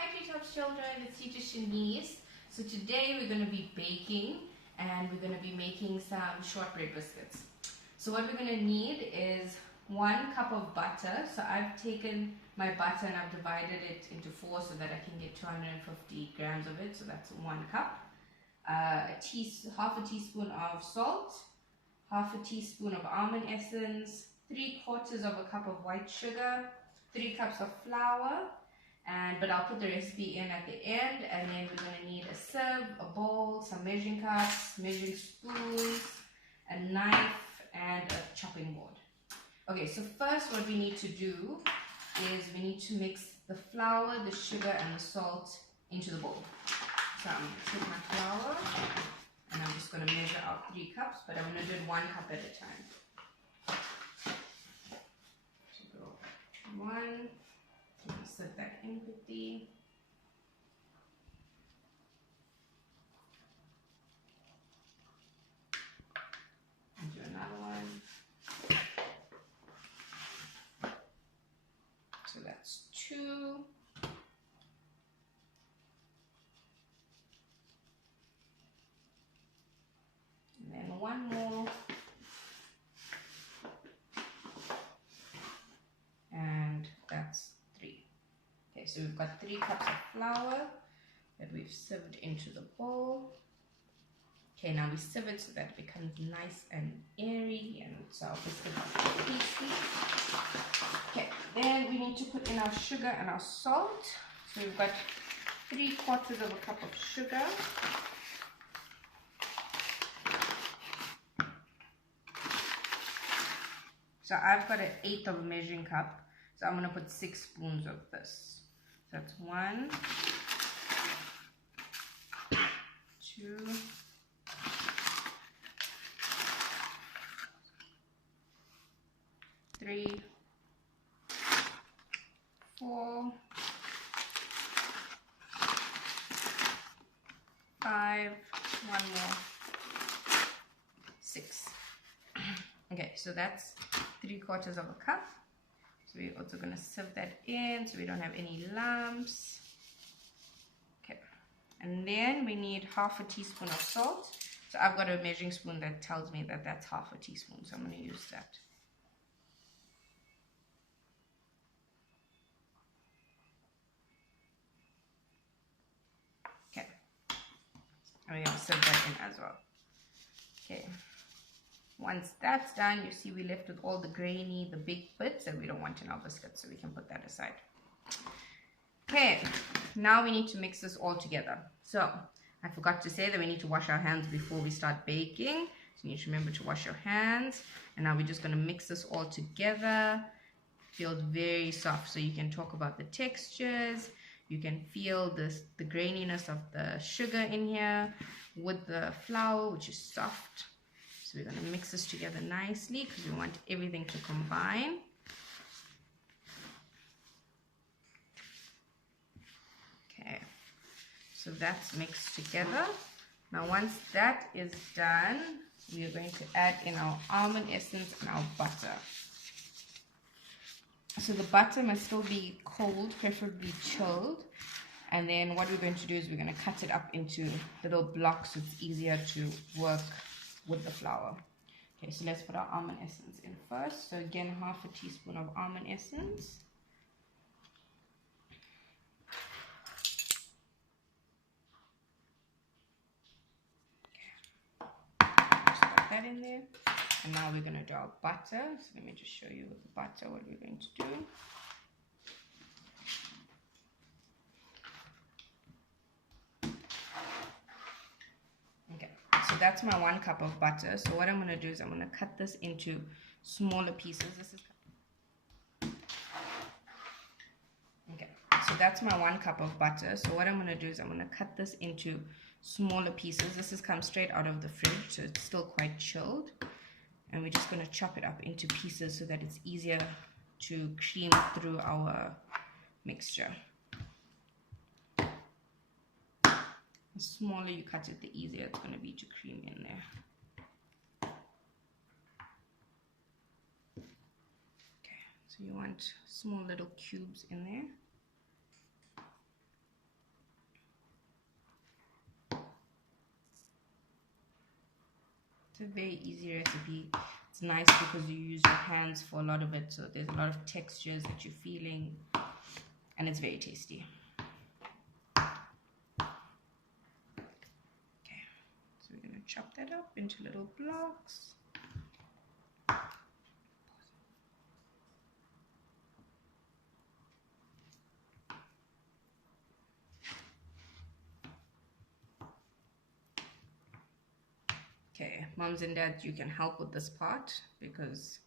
Top children, it's teacher Chanise. So today we're going to be baking and we're going to be making some shortbread biscuits. So what we're going to need is 1 cup of butter. So I've taken my butter and I've divided it into 4 so that I can get 250 grams of it. So that's 1 cup. Half a teaspoon of salt, half a teaspoon of almond essence, 3/4 of a cup of white sugar, 3 cups of flour. But I'll put the recipe in at the end, and then we're going to need a sieve, a bowl, some measuring cups, measuring spoons, a knife, and a chopping board. Okay, so first what we need to do is we need to mix the flour, the sugar, and the salt into the bowl. So I'm going to take my flour, and I'm just going to measure out 3 cups, but I'm going to do it 1 cup at a time. So go 1. Set that in quickly. And do another one. So that's 2. And then 1 more. And that's 3. Okay, so we've got 3 cups of flour that we've sieved into the bowl. Okay, now we sieve it so that it becomes nice and airy and so our biscuit is tasty. Okay, then we need to put in our sugar and our salt. So we've got 3/4 of a cup of sugar. So I've got 1/8 of a measuring cup. So I'm going to put 6 spoons of this. So that's 1, 2, 3, 4, 5, 1 more, 6. Okay, so that's 3/4 of a cup. So we're also going to sieve that in so we don't have any lumps. Okay, and then we need half a teaspoon of salt. So I've got a measuring spoon that tells me that that's half a teaspoon, so I'm going to use that. Okay, and we're going to sieve that in as well. Okay. Once that's done, you see we left with all the grainy, the big bits that we don't want in our biscuits, so we can put that aside. Okay, now we need to mix this all together. So, I forgot to say that we need to wash our hands before we start baking. So you need to remember to wash your hands. And now we're just going to mix this all together. It feels very soft, so you can talk about the textures. You can feel the graininess of the sugar in here with the flour, which is soft. So we're going to mix this together nicely because we want everything to combine. Okay, so that's mixed together. Now once that is done, we are going to add in our almond essence and our butter. So the butter must still be cold, preferably chilled. And then what we're going to do is we're going to cut it up into little blocks so it's easier to work with the flour. Okay, so let's put our almond essence in first. So again, half a teaspoon of almond essence. Okay, just put that in there. And now we're going to do our butter. So let me just show you with the butter what we're going to do. So that's my 1 cup of butter. So what I'm going to do is I'm going to cut this into smaller pieces. Okay, so that's my 1 cup of butter. So what I'm going to do is I'm going to cut this into smaller pieces. This has come straight out of the fridge, so it's still quite chilled. And we're just going to chop it up into pieces so that it's easier to cream through our mixture. The smaller you cut it, the easier it's going to be to cream in there. Okay, so you want small little cubes in there. It's a very easy recipe. It's nice because you use your hands for a lot of it, so there's a lot of textures that you're feeling, and it's very tasty. Okay, so we're going to chop that up into little blocks. Okay, moms and dads, you can help with this part because,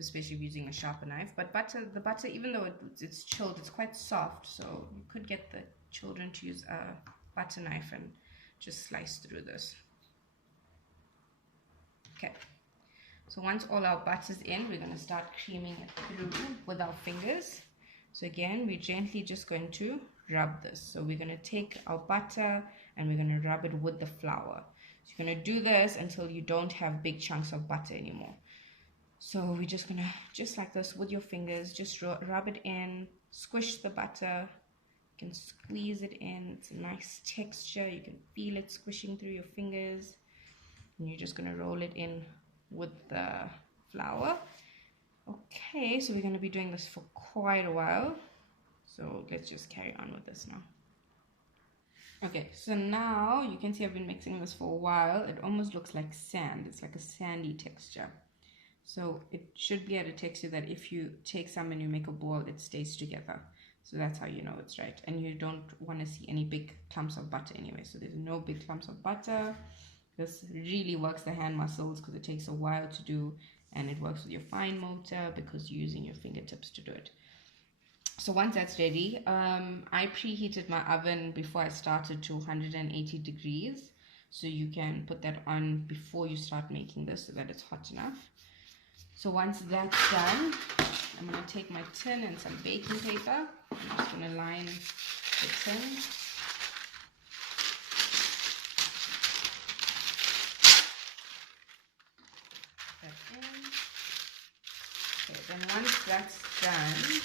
especially using a sharper knife. But the butter, even though it's chilled, it's quite soft, so you could get the children to use a butter knife and just slice through this. Okay, so once all our butter's in, we're going to start creaming it through with our fingers. So again, we're gently just going to rub this. So we're going to take our butter and we're going to rub it with the flour. So you're going to do this until you don't have big chunks of butter anymore. So we're just going to, just like this with your fingers, just rub it in, squish the butter. You can squeeze it in. It's a nice texture. You can feel it squishing through your fingers. And you're just going to roll it in with the flour. Okay, so we're going to be doing this for quite a while. So let's just carry on with this now. Okay, so now you can see I've been mixing this for a while. It almost looks like sand. It's like a sandy texture. So it should be at a texture that if you take some and you make a ball, it stays together. So that's how you know it's right. And you don't want to see any big clumps of butter anyway. So there's no big clumps of butter. This really works the hand muscles because it takes a while to do, and it works with your fine motor because you're using your fingertips to do it. So once that's ready, I preheated my oven before I started to 180 degrees. So you can put that on before you start making this so that it's hot enough. So once that's done, I'm going to take my tin and some baking paper. I'm just going to line the tin. Okay, then once that's done,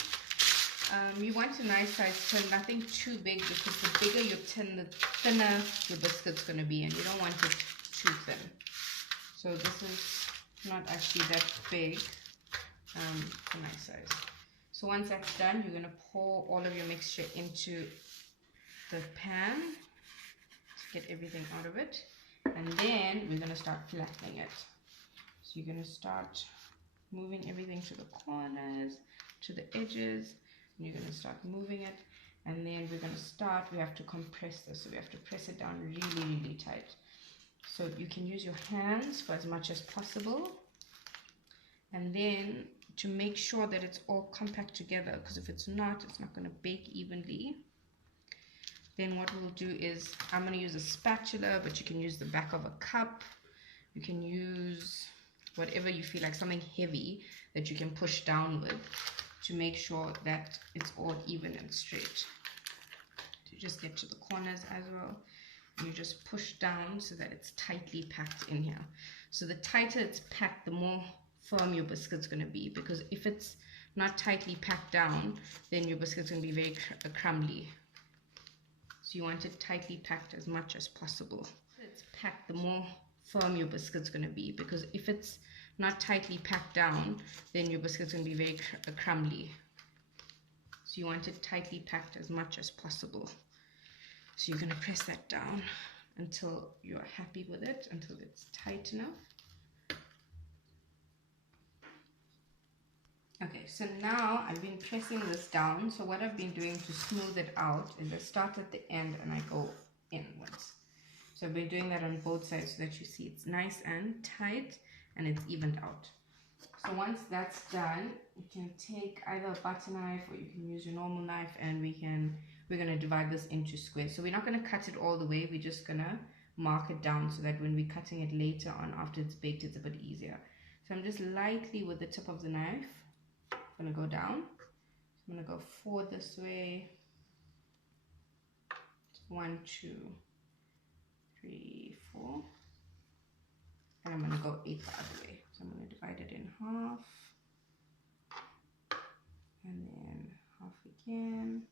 you want a nice size tin, nothing too big, because the bigger your tin, the thinner your biscuit's going to be, and you don't want it too thin. So this is not actually that big, it's a nice size. So once that's done, you're going to pour all of your mixture into the pan to get everything out of it, and then we're going to start flattening it. So you're going to start moving everything to the corners, to the edges, and you're going to start moving it, and then we're going to start, we have to compress this, so we have to press it down really, really tight. So you can use your hands for as much as possible, and then to make sure that it's all compact together, because if it's not going to bake evenly. Then what we'll do is, I'm going to use a spatula, but you can use the back of a cup. You can use whatever you feel like, something heavy that you can push down with to make sure that it's all even and straight. You just get to the corners as well. And you just push down so that it's tightly packed in here. So the tighter it's packed, the more firm your biscuit's going to be, because if it's not tightly packed down, then your biscuit's going to be very crumbly. So you want it tightly packed as much as possible. It's packed, the more firm your biscuit's going to be, because if it's not tightly packed down, then your biscuit's going to be very crumbly. So you want it tightly packed as much as possible. So you're going to press that down until you're happy with it, until it's tight enough. Okay, so now I've been pressing this down. So what I've been doing to smooth it out is I start at the end and I go inwards. So I've been doing that on both sides so that you see it's nice and tight and it's evened out. So once that's done, you can take either a butter knife or you can use your normal knife, and we're going to divide this into squares. So we're not going to cut it all the way, we're just going to mark it down so that when we're cutting it later on after it's baked, it's a bit easier. So I'm just lightly with the tip of the knife going to go down. I'm going to go 4 this way, 1, 2, 3, 4, and I'm going to go 8 the other way. So I'm going to divide it in half, and then half again.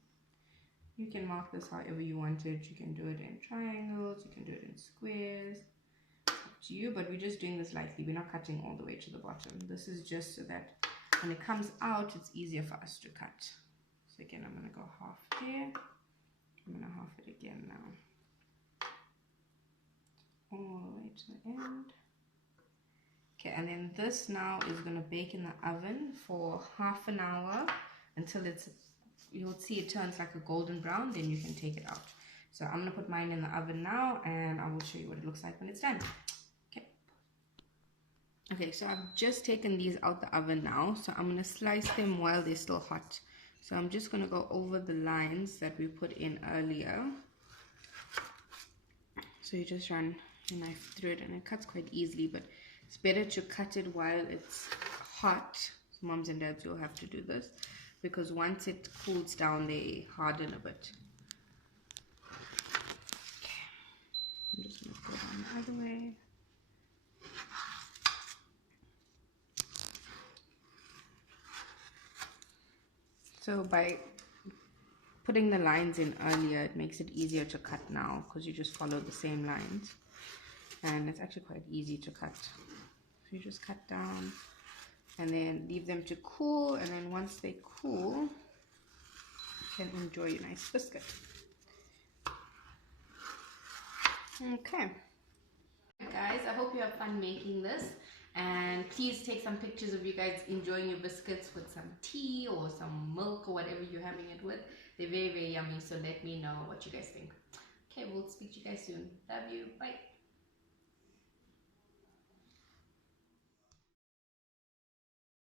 You can mark this however you want it. You can do it in triangles, you can do it in squares, it's up to you, but we're just doing this lightly. We're not cutting all the way to the bottom. This is just so that when it comes out, it's easier for us to cut. So again, I'm going to go half there. I'm going to half it again now. All the way to the end. Okay, and then this now is going to bake in the oven for half an hour until it's, you'll see it turns like a golden brown, then you can take it out. So I'm going to put mine in the oven now and I will show you what it looks like when it's done. Okay, so I've just taken these out the oven now, so I'm going to slice them while they're still hot. So I'm just going to go over the lines that we put in earlier. So you just run your knife through it and it cuts quite easily, but it's better to cut it while it's hot. So moms and dads, you'll have to do this because once it cools down, they harden a bit. Okay, I'm just going to go down the other way. So by putting the lines in earlier, it makes it easier to cut now because you just follow the same lines. And it's actually quite easy to cut. So you just cut down and then leave them to cool. And then once they cool, you can enjoy your nice biscuit. Okay. Guys, I hope you have fun making this. And please take some pictures of you guys enjoying your biscuits with some tea or some milk or whatever you're having it with. They're very, very yummy, so let me know what you guys think. Okay, we'll speak to you guys soon. Love you. Bye.